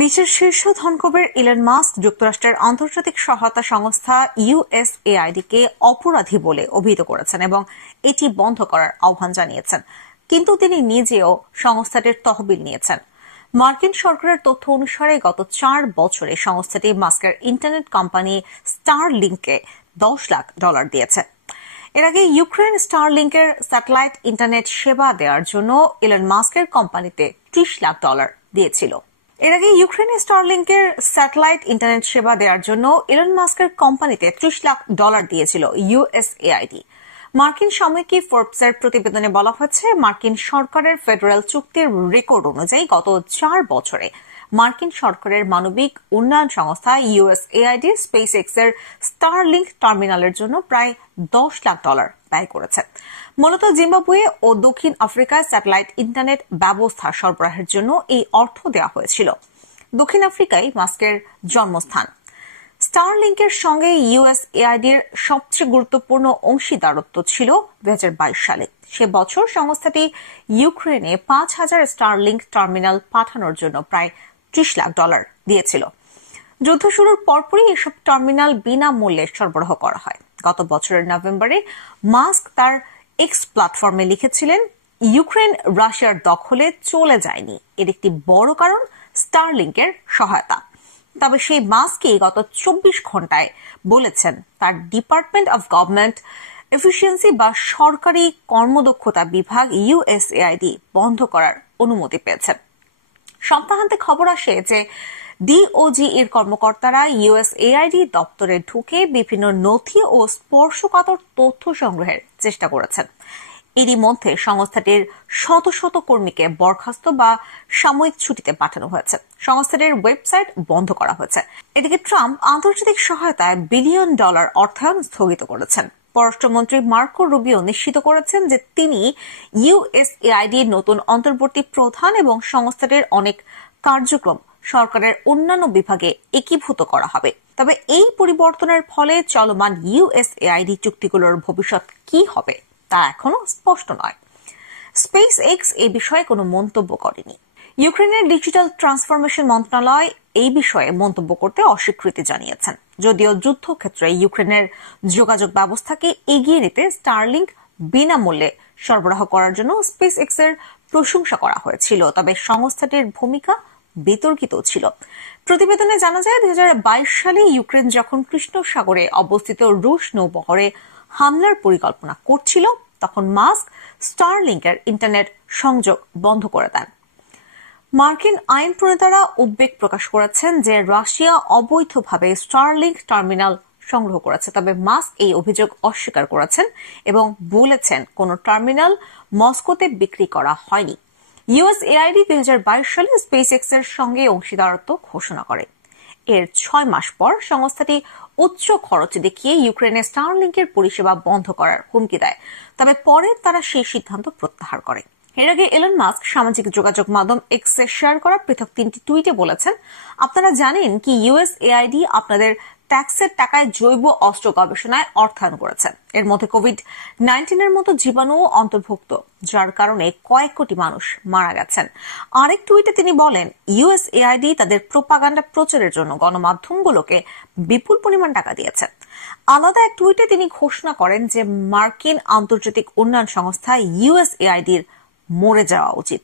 বিশ্বের শীর্ষ ধনকুবের Elon Musk যুক্তরাষ্ট্রের আন্তর্জাতিক সহায়তা সংস্থা USAID কে অপরাধী বলে অভিহিত করেছেন এবং এটি বন্ধ করার আহ্বান জানিয়েছেন, কিন্তু তিনি নিজেও সংস্থাটির তহবিল নিয়েছেন। মার্কিন সরকারের তথ্য অনুসারে গত 4 বছরে সংস্থাটি মাস্কের ইন্টারনেট কোম্পানি স্টারলিংককে $10 লাখ দিয়েছে। এর আগে ইউক্রেন স্টারলিংকের স্যাটেলাইট ইন্টারনেট সেবা দেওয়ার জন্য ইলন মাস্কের কোম্পানিতে $30 লাখ দিয়েছিল। এর আগে ইউক্রেনে স্টারলিংকের স্যাটেলাইট ইন্টারনেট সেবা দেওয়ার জন্য ইলন মাস্কের কোম্পানিতে $30 লাখ দিয়েছিল USAID। মার্কিন সাময়িকী ফোর্বসের প্রতিবেদনে বলা হয়েছে, মার্কিন সরকারের ফেডারেল চুক্তির রেকর্ড অনুযায়ী গত 4 বছরে মার্কিন সরকারের মানবিক উন্নয়ন সংস্থা USAID SpaceX এর স্টারলিংক টার্মিনালের জন্য প্রায় $10 লাখ ব্যয় করেছে। মূলত জিম্বাবুয়ে ও দক্ষিণ আফ্রিকায় স্যাটেলাইট ইন্টারনেট ব্যবস্থা সরবরাহের জন্য এই অর্থ দেওয়া হয়েছিল। দক্ষিণ আফ্রিকায় মাস্কের জন্মস্থান। স্টারলিংকের সঙ্গে USAID এর সবচেয়ে গুরুত্বপূর্ণ অংশীদারত্ব ছিল 2022 সালে। সে বছর সংস্থাটি ইউক্রেনে 5,000 স্টারলিংক টার্মিনাল পাঠানোর জন্য প্রায় $30 লাখ দিয়েছিল। যুদ্ধ শুরুর পরপরই এসব টার্মিনাল বিনামূল্যে সরবরাহ করা হয়। গত বছরের নভেম্বরে মাস্ক তার এক্স প্ল্যাটফর্মে লিখেছিলেন, ইউক্রেন রাশিয়ার দখলে চলে যায়নি, এর একটি বড় কারণ স্টারলিংকের সহায়তা। তবে সেই মাস্কই গত 24 ঘন্টায় বলেছেন তার ডিপার্টমেন্ট অব গভর্নমেন্ট এফিসিয়েন্সি বা সরকারি কর্মদক্ষতা বিভাগ USAID বন্ধ করার অনুমতি পেয়েছেন। সপ্তাহান্তে খবর আসে যে DOGE এর কর্মকর্তারা USAID দপ্তরে ঢুকে বিভিন্ন নথি ও স্পর্শকাতর তথ্য সংগ্রহের চেষ্টা করেছেন। এরই মধ্যে সংস্থাটির শত শত কর্মীকে বরখাস্ত বা সাময়িক ছুটিতে পাঠানো হয়েছে। সংস্থাটির ওয়েবসাইট বন্ধ করা হয়েছে। এদিকে ট্রাম্প আন্তর্জাতিক সহায়তায় $1 বিলিয়ন অর্থায়ন স্থগিত করেছেন। পররাষ্ট্রমন্ত্রী মার্কো রুবিও নিশ্চিত করেছেন যে তিনি USAID এর নতুন অন্তর্বর্তী প্রধান এবং সংস্থাটির অনেক কার্যক্রম সরকারের অন্যান্য বিভাগে একীভূত করা হবে। তবে এই পরিবর্তনের ফলে চলমান USAID চুক্তিগুলোর ভবিষ্যৎ কি হবে তা এখনো স্পষ্ট নয়। SpaceX এই বিষয়ে কোনো মন্তব্য করেনি। ইউক্রেনের ডিজিটাল ট্রান্সফরমেশন মন্ত্রণালয় এই বিষয়ে মন্তব্য করতে অস্বীকৃতি জানিয়েছেন। যদিও যুদ্ধক্ষেত্রে ইউক্রেনের যোগাযোগ ব্যবস্থাকে এগিয়ে নিতে স্টারলিংক বিনামূল্যে সরবরাহ করার জন্য SpaceX এর প্রশংসা করা হয়েছিল, তবে সংস্থাটির ভূমিকা বিতর্কিত ছিল। প্রতিবেদনে জানা যায় 2022 সালে ইউক্রেন যখন কৃষ্ণ সাগরে অবস্থিত রুশ নৌবহরে হামলার পরিকল্পনা করছিল, তখন মাস্ক স্টারলিংকের ইন্টারনেট সংযোগ বন্ধ করে দেন। মার্কিন আইন প্রণেতারা উদ্বেগ প্রকাশ করেছেন যে রাশিয়া অবৈধভাবে স্টারলিংক টার্মিনাল সংগ্রহ করেছে, তবে মাস্ক এই অভিযোগ অস্বীকার করেছেন এবং বলেছেন কোন টার্মিনাল মস্কোতে বিক্রি করা হয়নি। USAID 2022 সালে SpaceX এর সঙ্গে অংশীদারত্ব ঘোষণা করে। এর 6 মাস পর সংস্থাটি উচ্চ খরচ দেখিয়ে ইউক্রেনে স্টারলিংকের পরিষেবা বন্ধ করার হুমকি দেয়, তবে পরে তারা সেই সিদ্ধান্ত প্রত্যাহার করে। এর আগে ইলন মাস্ক সামাজিক যোগাযোগ মাধ্যম এক্সে শেয়ার করা পৃথক 3টি টুইটে বলেছেন, আপনারা জানেন কি USAID আপনাদের ট্যাক্সের টাকায় জৈব অস্ত্র গবেষণায় অর্থায়ন করেছে। এর মধ্যে COVID-19 এর মতো জীবাণুও অন্তর্ভুক্ত, যার কারণে কয়েক কোটি মানুষ মারা গেছেন। আরেক টুইটে তিনি বলেন, USAID তাদের প্রোপাগান্ডা প্রচারের জন্য গণমাধ্যমগুলোকে বিপুল পরিমাণ টাকা দিয়েছে। আলাদা এক টুইটে তিনি ঘোষণা করেন যে মার্কিন আন্তর্জাতিক উন্নয়ন সংস্থা USAID মরে যাওয়া উচিত।